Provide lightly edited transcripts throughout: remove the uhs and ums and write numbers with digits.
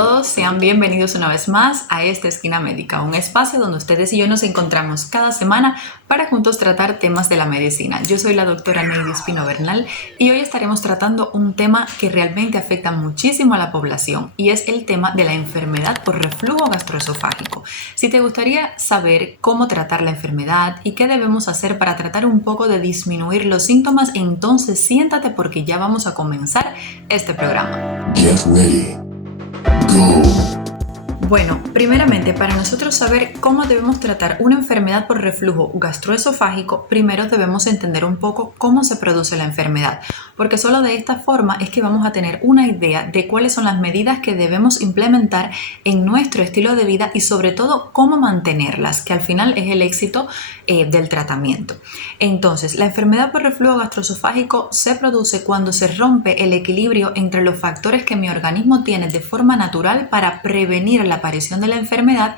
todos, sean bienvenidos una vez más a esta Esquina Médica, un espacio donde ustedes y yo nos encontramos cada semana para juntos tratar temas de la medicina. Yo soy la doctora Neidy Espino Bernal y hoy estaremos tratando un tema que realmente afecta muchísimo a la población y es el tema de la enfermedad por reflujo gastroesofágico. Si te gustaría saber cómo tratar la enfermedad y qué debemos hacer para tratar un poco de disminuir los síntomas, entonces siéntate porque ya vamos a comenzar este programa. Get ready. Go. Bueno, primeramente, para nosotros saber cómo debemos tratar una enfermedad por reflujo gastroesofágico, primero debemos entender un poco cómo se produce la enfermedad, porque solo de esta forma es que vamos a tener una idea de cuáles son las medidas que debemos implementar en nuestro estilo de vida y sobre todo cómo mantenerlas, que al final es el éxito del tratamiento. Entonces, la enfermedad por reflujo gastroesofágico se produce cuando se rompe el equilibrio entre los factores que mi organismo tiene de forma natural para prevenir la aparición de la enfermedad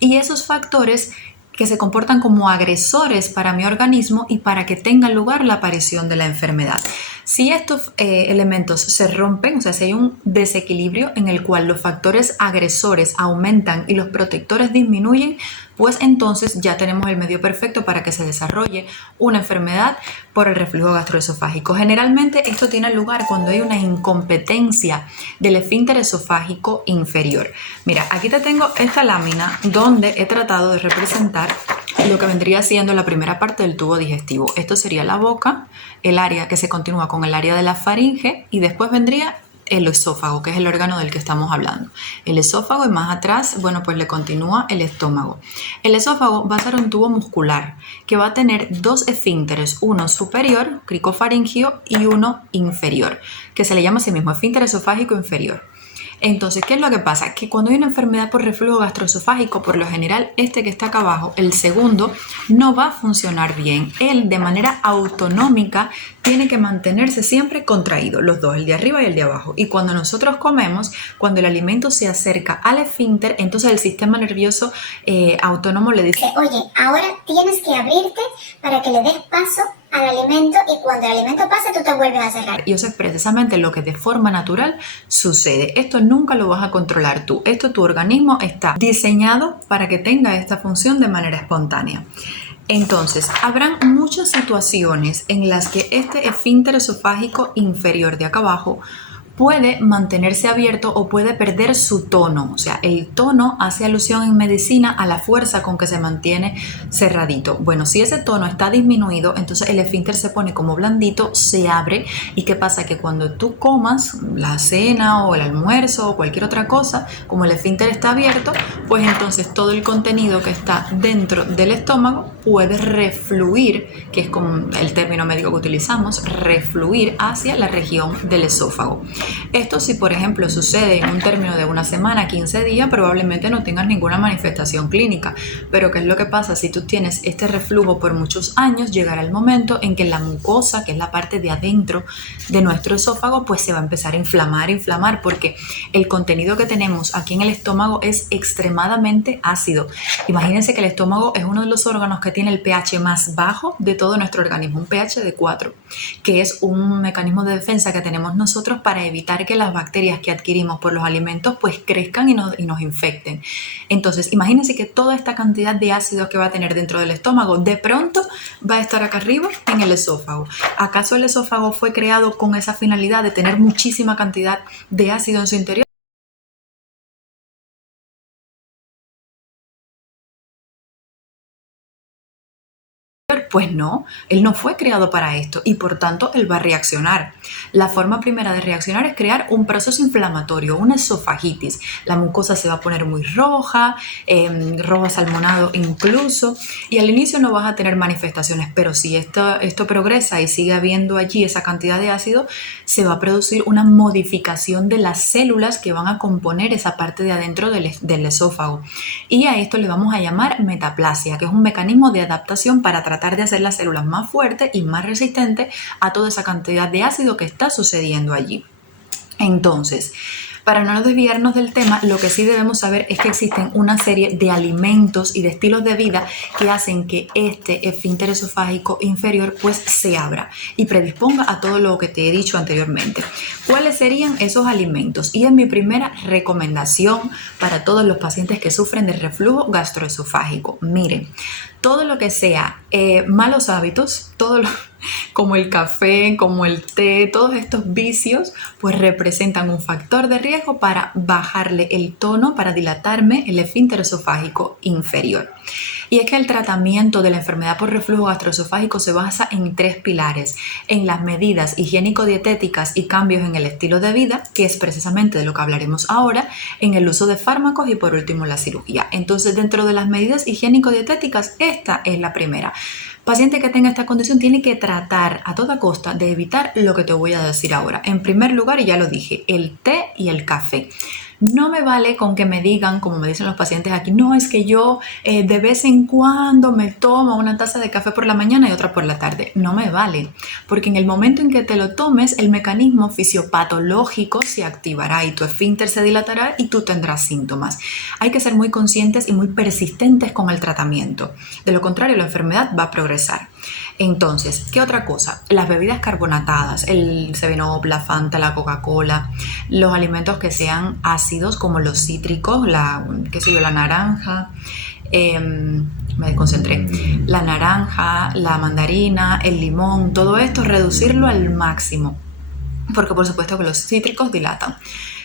y esos factores que se comportan como agresores para mi organismo y para que tenga lugar la aparición de la enfermedad. Si estos elementos se rompen, o sea, si hay un desequilibrio en el cual los factores agresores aumentan y los protectores disminuyen, pues entonces ya tenemos el medio perfecto para que se desarrolle una enfermedad por el reflujo gastroesofágico. Generalmente esto tiene lugar cuando hay una incompetencia del esfínter esofágico inferior. Mira, aquí te tengo esta lámina donde he tratado de representar lo que vendría siendo la primera parte del tubo digestivo. Esto sería la boca, el área que se continúa con el área de la faringe y después vendría el esófago, que es el órgano del que estamos hablando. El esófago y más atrás, bueno, pues le continúa el estómago. El esófago va a ser un tubo muscular que va a tener dos esfínteres, uno superior, cricofaringio, y uno inferior, que se le llama así mismo esfínter esofágico inferior. Entonces, ¿qué es lo que pasa? Que cuando hay una enfermedad por reflujo gastroesofágico, por lo general, este que está acá abajo, el segundo, no va a funcionar bien. Él, de manera autonómica, tiene que mantenerse siempre contraído, los dos, el de arriba y el de abajo. Y cuando nosotros comemos, cuando el alimento se acerca al esfínter, entonces el sistema nervioso autónomo le dice: oye, ahora tienes que abrirte para que le des paso al alimento y cuando el alimento pasa tú te vuelves a cerrar. Y eso es precisamente lo que de forma natural sucede. Esto nunca lo vas a controlar tú. Esto tu organismo está diseñado para que tenga esta función de manera espontánea. Entonces, habrán muchas situaciones en las que este esfínter esofágico inferior de acá abajo puede mantenerse abierto o puede perder su tono. O sea, el tono hace alusión en medicina a la fuerza con que se mantiene cerradito. Bueno, si ese tono está disminuido, entonces el esfínter se pone como blandito, se abre. ¿Y qué pasa? Que cuando tú comas la cena o el almuerzo o cualquier otra cosa, como el esfínter está abierto, pues entonces todo el contenido que está dentro del estómago puede refluir, que es como el término médico que utilizamos, refluir hacia la región del esófago. Esto, si por ejemplo sucede en un término de una semana, 15 días, probablemente no tengas ninguna manifestación clínica. Pero ¿qué es lo que pasa? Si tú tienes este reflujo por muchos años, llegará el momento en que la mucosa, que es la parte de adentro de nuestro esófago, pues se va a empezar a inflamar, porque el contenido que tenemos aquí en el estómago es extremadamente ácido. Imagínense que el estómago es uno de los órganos que tiene el pH más bajo de todo nuestro organismo, un pH de 4, que es un mecanismo de defensa que tenemos nosotros para evitar que las bacterias que adquirimos por los alimentos pues crezcan y nos infecten. Entonces, imagínense que toda esta cantidad de ácidos que va a tener dentro del estómago, de pronto va a estar acá arriba en el esófago. ¿Acaso el esófago fue creado con esa finalidad de tener muchísima cantidad de ácido en su interior? Pues no, él no fue creado para esto y por tanto él va a reaccionar. La forma primera de reaccionar es crear un proceso inflamatorio, una esofagitis. La mucosa se va a poner muy roja, rojo salmonado incluso, y al inicio no vas a tener manifestaciones, pero si esto progresa y sigue habiendo allí esa cantidad de ácido, se va a producir una modificación de las células que van a componer esa parte de adentro del esófago. Y a esto le vamos a llamar metaplasia, que es un mecanismo de adaptación para tratar de hacer las células más fuertes y más resistentes a toda esa cantidad de ácido que está sucediendo allí. Entonces, Para no desviarnos del tema, lo que sí debemos saber es que existen una serie de alimentos y de estilos de vida que hacen que este esfínter esofágico inferior pues se abra y predisponga a todo lo que te he dicho anteriormente. ¿Cuáles serían esos alimentos? Y es mi primera recomendación para todos los pacientes que sufren de reflujo gastroesofágico. Miren, todo lo que sea malos hábitos, como el café, como el té, todos estos vicios, pues representan un factor de riesgo para bajarle el tono, para dilatarme el esfínter esofágico inferior. Y es que el tratamiento de la enfermedad por reflujo gastroesofágico se basa en 3 pilares: en las medidas higiénico-dietéticas y cambios en el estilo de vida, que es precisamente de lo que hablaremos ahora, en el uso de fármacos y por último la cirugía. Entonces, dentro de las medidas higiénico-dietéticas, esta es la primera. Paciente que tenga esta condición tiene que tratar a toda costa de evitar lo que te voy a decir ahora. En primer lugar, y ya lo dije, el té y el café. No me vale con que me digan, como me dicen los pacientes aquí, no, es que yo de vez en cuando me tomo una taza de café por la mañana y otra por la tarde. No me vale, porque en el momento en que te lo tomes, el mecanismo fisiopatológico se activará y tu esfínter se dilatará y tú tendrás síntomas. Hay que ser muy conscientes y muy persistentes con el tratamiento. De lo contrario, la enfermedad va a progresar. Entonces, ¿qué otra cosa? Las bebidas carbonatadas, el 7-Up, la Fanta, la Coca-Cola, los alimentos que sean ácidos como los cítricos, la naranja, me desconcentré, la naranja, la mandarina, el limón, todo esto reducirlo al máximo, porque por supuesto que los cítricos dilatan.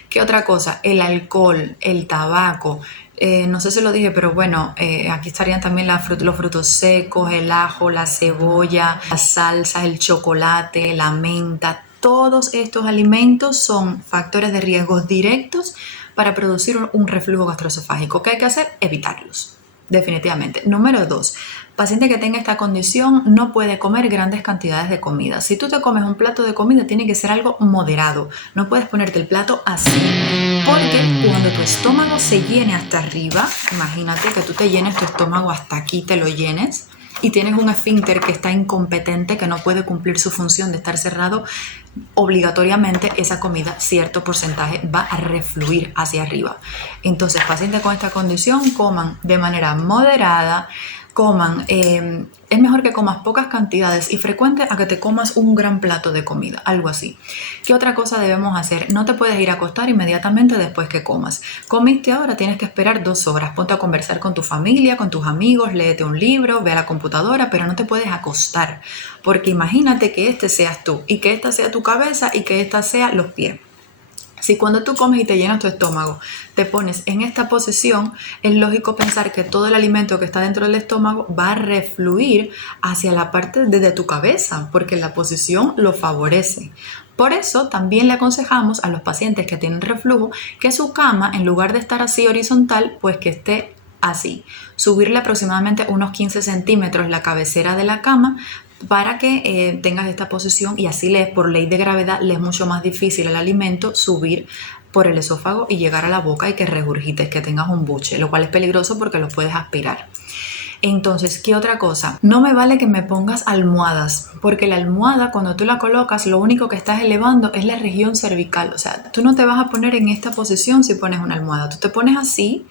¿Qué otra cosa? El alcohol, el tabaco. No sé si lo dije, pero bueno, aquí estarían también los frutos secos, el ajo, la cebolla, las salsas, el chocolate, la menta. Todos estos alimentos son factores de riesgo directos para producir un reflujo gastroesofágico. ¿Qué hay que hacer? Evitarlos, definitivamente. Número 2. Paciente que tenga esta condición no puede comer grandes cantidades de comida. Si tú te comes un plato de comida, tiene que ser algo moderado. No puedes ponerte el plato así, porque cuando tu estómago se llene hasta arriba, imagínate que tú te llenes tu estómago hasta aquí, te lo llenes, y tienes un esfínter que está incompetente, que no puede cumplir su función de estar cerrado, obligatoriamente esa comida, cierto porcentaje, va a refluir hacia arriba. Entonces, pacientes con esta condición coman de manera moderada, es mejor que comas pocas cantidades y frecuentes a que te comas un gran plato de comida, algo así. ¿Qué otra cosa debemos hacer? No te puedes ir a acostar inmediatamente después que comas. Comiste ahora, tienes que esperar 2 horas. Ponte a conversar con tu familia, con tus amigos, léete un libro, ve a la computadora, pero no te puedes acostar, porque imagínate que este seas tú y que esta sea tu cabeza y que esta sea los pies. Si cuando tú comes y te llenas tu estómago te pones en esta posición, es lógico pensar que todo el alimento que está dentro del estómago va a refluir hacia la parte de tu cabeza, porque la posición lo favorece. Por eso también le aconsejamos a los pacientes que tienen reflujo que su cama, en lugar de estar así horizontal, pues que esté así. Subirle aproximadamente unos 15 centímetros la cabecera de la cama para que tengas esta posición y así por ley de gravedad le es mucho más difícil al alimento subir por el esófago y llegar a la boca y que regurgites, que tengas un buche, lo cual es peligroso porque lo puedes aspirar. Entonces, ¿qué otra cosa? No me vale que me pongas almohadas, porque la almohada cuando tú la colocas lo único que estás elevando es la región cervical. O sea, tú no te vas a poner en esta posición si pones una almohada, tú te pones así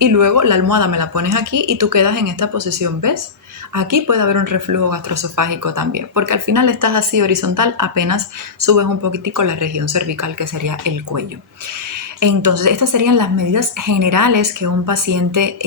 y luego la almohada me la pones aquí y tú quedas en esta posición, ¿ves? Aquí puede haber un reflujo gastroesofágico también, porque al final estás así horizontal, apenas subes un poquitico la región cervical, que sería el cuello. Entonces, estas serían las medidas generales que un paciente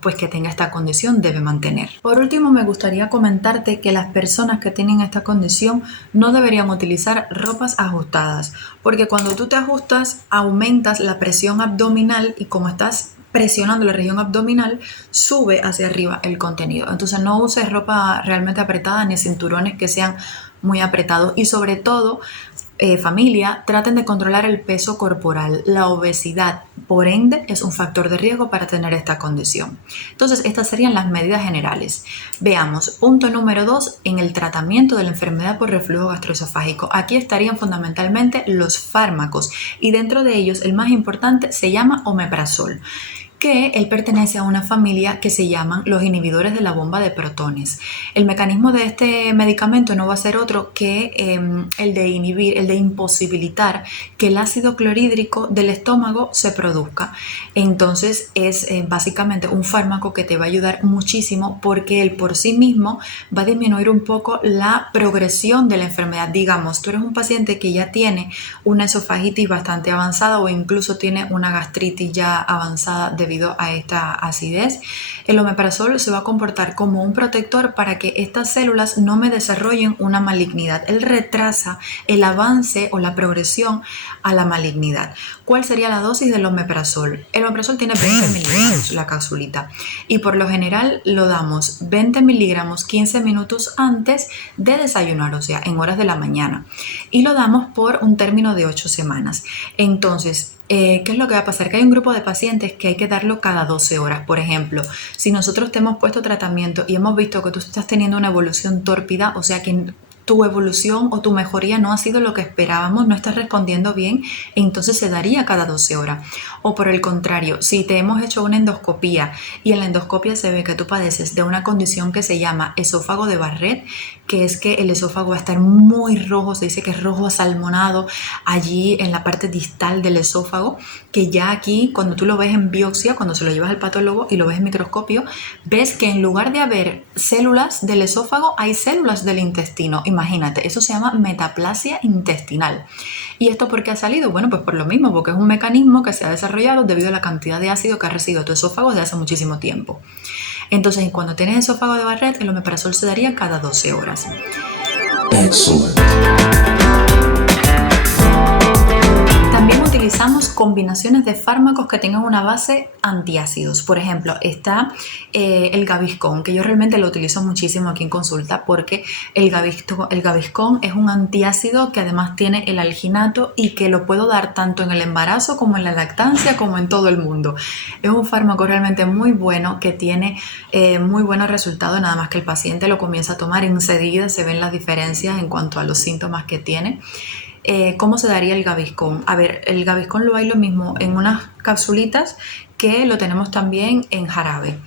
pues que tenga esta condición debe mantener. Por último, me gustaría comentarte que las personas que tienen esta condición no deberían utilizar ropas ajustadas, porque cuando tú te ajustas, aumentas la presión abdominal y como estás presionando la región abdominal, sube hacia arriba el contenido. Entonces no uses ropa realmente apretada ni cinturones que sean muy apretados y sobre todo, familia, traten de controlar el peso corporal. La obesidad, por ende, es un factor de riesgo para tener esta condición. Entonces, estas serían las medidas generales. Veamos, punto número 2, en el tratamiento de la enfermedad por reflujo gastroesofágico. Aquí estarían fundamentalmente los fármacos y dentro de ellos el más importante se llama omeprazol. que él pertenece a una familia que se llaman los inhibidores de la bomba de protones. El mecanismo de este medicamento no va a ser otro que el de inhibir, el de imposibilitar que el ácido clorhídrico del estómago se produzca. Entonces es básicamente un fármaco que te va a ayudar muchísimo porque él por sí mismo va a disminuir un poco la progresión de la enfermedad. Digamos, tú eres un paciente que ya tiene una esofagitis bastante avanzada o incluso tiene una gastritis ya avanzada debido a esta acidez. El omeprazol se va a comportar como un protector para que estas células no me desarrollen una malignidad. Él retrasa el avance o la progresión a la malignidad. ¿Cuál sería la dosis del omeprazol? El omeprazol tiene 20 miligramos, la capsulita, y por lo general lo damos 20 miligramos 15 minutos antes de desayunar, o sea, en horas de la mañana, y lo damos por un término de 8 semanas. Entonces, ¿qué es lo que va a pasar? Que hay un grupo de pacientes que hay que darlo cada 12 horas. Por ejemplo, si nosotros te hemos puesto tratamiento y hemos visto que tú estás teniendo una evolución tórpida, o sea que tu evolución o tu mejoría no ha sido lo que esperábamos, no estás respondiendo bien, entonces se daría cada 12 horas. O por el contrario, si te hemos hecho una endoscopía y en la endoscopia se ve que tú padeces de una condición que se llama esófago de Barrett, que es que el esófago va a estar muy rojo, se dice que es rojo asalmonado allí en la parte distal del esófago, que ya aquí cuando tú lo ves en biopsia, cuando se lo llevas al patólogo y lo ves en microscopio, ves que en lugar de haber células del esófago hay células del intestino. Imagínate, eso se llama metaplasia intestinal. ¿Y esto por qué ha salido? Bueno, pues por lo mismo, porque es un mecanismo que se ha desarrollado debido a la cantidad de ácido que ha recibido tu esófago desde hace muchísimo tiempo. Entonces, cuando tienes esófago de Barrett, el omeprazol se daría cada 12 horas. Excellent. También utilizamos combinaciones de fármacos que tengan una base antiácidos. Por ejemplo, está el Gaviscon, que yo realmente lo utilizo muchísimo aquí en consulta porque el Gaviscon es un antiácido que además tiene el alginato y que lo puedo dar tanto en el embarazo como en la lactancia como en todo el mundo. Es un fármaco realmente muy bueno que tiene muy buenos resultados, nada más que el paciente lo comienza a tomar enseguida se ven las diferencias en cuanto a los síntomas que tiene. ¿Cómo se daría el Gaviscon? A ver, el Gaviscon lo hay lo mismo en unas capsulitas que lo tenemos también en jarabe,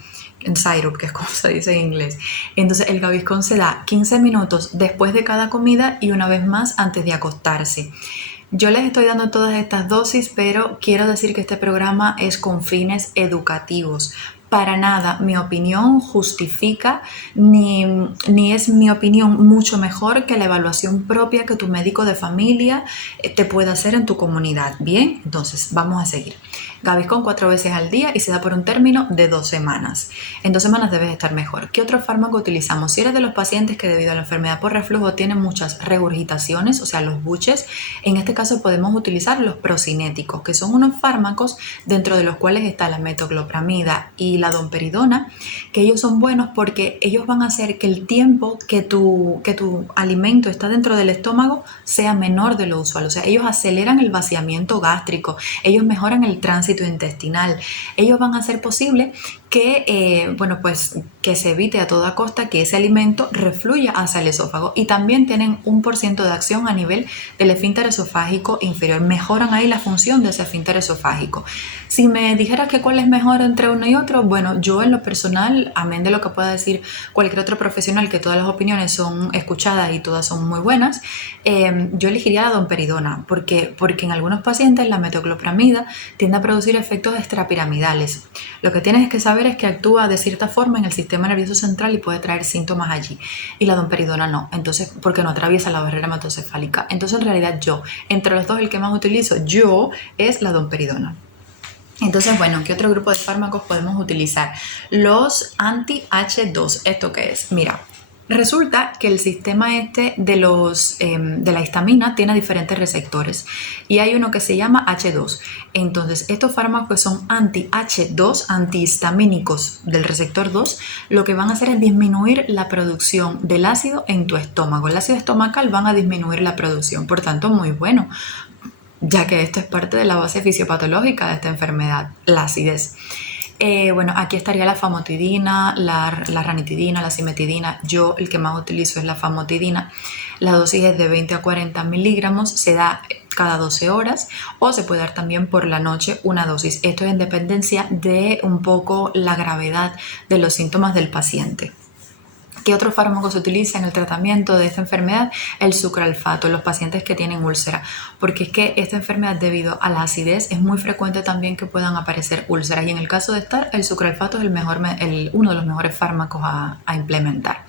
en syrup, que es como se dice en inglés. Entonces el Gaviscon se da 15 minutos después de cada comida y una vez más antes de acostarse. Yo les estoy dando todas estas dosis, pero quiero decir que este programa es con fines educativos. Para nada mi opinión justifica ni es mi opinión mucho mejor que la evaluación propia que tu médico de familia te puede hacer en tu comunidad. Bien, entonces vamos a seguir. Gaviscon 4 veces al día y se da por un término de 2 semanas. En 2 semanas debes estar mejor. ¿Qué otro fármaco utilizamos? Si eres de los pacientes que debido a la enfermedad por reflujo tienen muchas regurgitaciones, o sea, los buches, en este caso podemos utilizar los procinéticos, que son unos fármacos dentro de los cuales está la metoclopramida y la domperidona, que ellos son buenos porque ellos van a hacer que el tiempo que tu alimento está dentro del estómago sea menor de lo usual. O sea, ellos aceleran el vaciamiento gástrico, ellos mejoran el tránsito intestinal, ellos van a hacer posible que, que se evite a toda costa que ese alimento refluya hacia el esófago, y también tienen un % de acción a nivel del esfínter esofágico inferior, mejoran ahí la función de ese esfínter esofágico. Si me dijeras que cuál es mejor entre uno y otro, bueno, yo en lo personal, amén de lo que pueda decir cualquier otro profesional, que todas las opiniones son escuchadas y todas son muy buenas, yo elegiría la domperidona, porque en algunos pacientes la metoclopramida tiende a producir efectos extrapiramidales. Lo que tienes que saber es que actúa de cierta forma en el sistema nervioso central y puede traer síntomas allí, y la domperidona no, entonces porque no atraviesa la barrera hematocefálica. Entonces en realidad yo, entre los dos, el que más utilizo es la domperidona. Entonces, bueno, ¿qué otro grupo de fármacos podemos utilizar? Los anti-H2. ¿Esto qué es? Mira, resulta que el sistema de la histamina tiene diferentes receptores y hay uno que se llama H2. Entonces, estos fármacos que son anti-H2, antihistamínicos del receptor 2, lo que van a hacer es disminuir la producción del ácido en tu estómago. El ácido estomacal van a disminuir la producción, por tanto, muy bueno, ya que esto es parte de la base fisiopatológica de esta enfermedad, la acidez. Aquí estaría la famotidina, la ranitidina, la cimetidina. Yo el que más utilizo es la famotidina. La dosis es de 20 a 40 miligramos. Se da cada 12 horas o se puede dar también por la noche una dosis. Esto es en dependencia de un poco la gravedad de los síntomas del paciente. ¿Qué otro fármaco se utiliza en el tratamiento de esta enfermedad? El sucralfato en los pacientes que tienen úlcera, porque es que esta enfermedad, debido a la acidez, es muy frecuente también que puedan aparecer úlceras, y en el caso de estar, el sucralfato es uno de los mejores fármacos a implementar.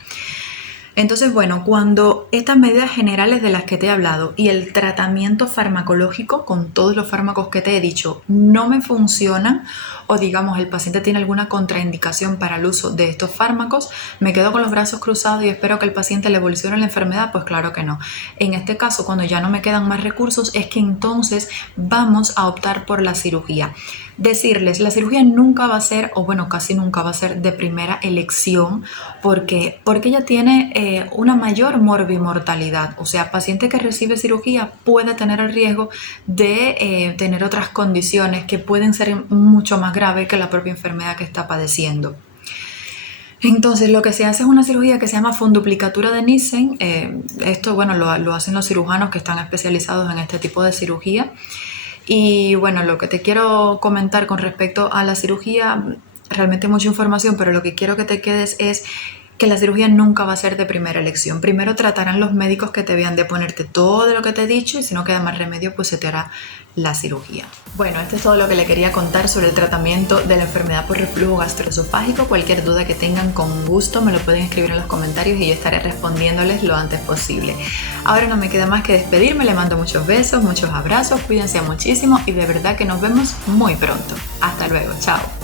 Entonces, bueno, cuando estas medidas generales de las que te he hablado y el tratamiento farmacológico con todos los fármacos que te he dicho no me funcionan, o digamos el paciente tiene alguna contraindicación para el uso de estos fármacos, ¿me quedo con los brazos cruzados y espero que el paciente le evolucione la enfermedad? Pues claro que no. En este caso, cuando ya no me quedan más recursos, es que entonces vamos a optar por la cirugía. Decirles, la cirugía nunca va a ser, o bueno, casi nunca va a ser de primera elección, porque ella tiene una mayor morbimortalidad. O sea, paciente que recibe cirugía puede tener el riesgo de tener otras condiciones que pueden ser mucho más graves que la propia enfermedad que está padeciendo. Entonces, lo que se hace es una cirugía que se llama funduplicatura de Nissen. Esto, bueno, lo hacen los cirujanos que están especializados en este tipo de cirugía. Y bueno, lo que te quiero comentar con respecto a la cirugía, realmente mucha información, pero lo que quiero que te quedes es que la cirugía nunca va a ser de primera elección. Primero tratarán los médicos que te vean de ponerte todo lo que te he dicho, y si no queda más remedio, pues se te hará la cirugía. Bueno, esto es todo lo que le quería contar sobre el tratamiento de la enfermedad por reflujo gastroesofágico. Cualquier duda que tengan, con gusto me lo pueden escribir en los comentarios y yo estaré respondiéndoles lo antes posible. Ahora no me queda más que despedirme, le mando muchos besos, muchos abrazos, cuídense muchísimo y de verdad que nos vemos muy pronto. Hasta luego, chao.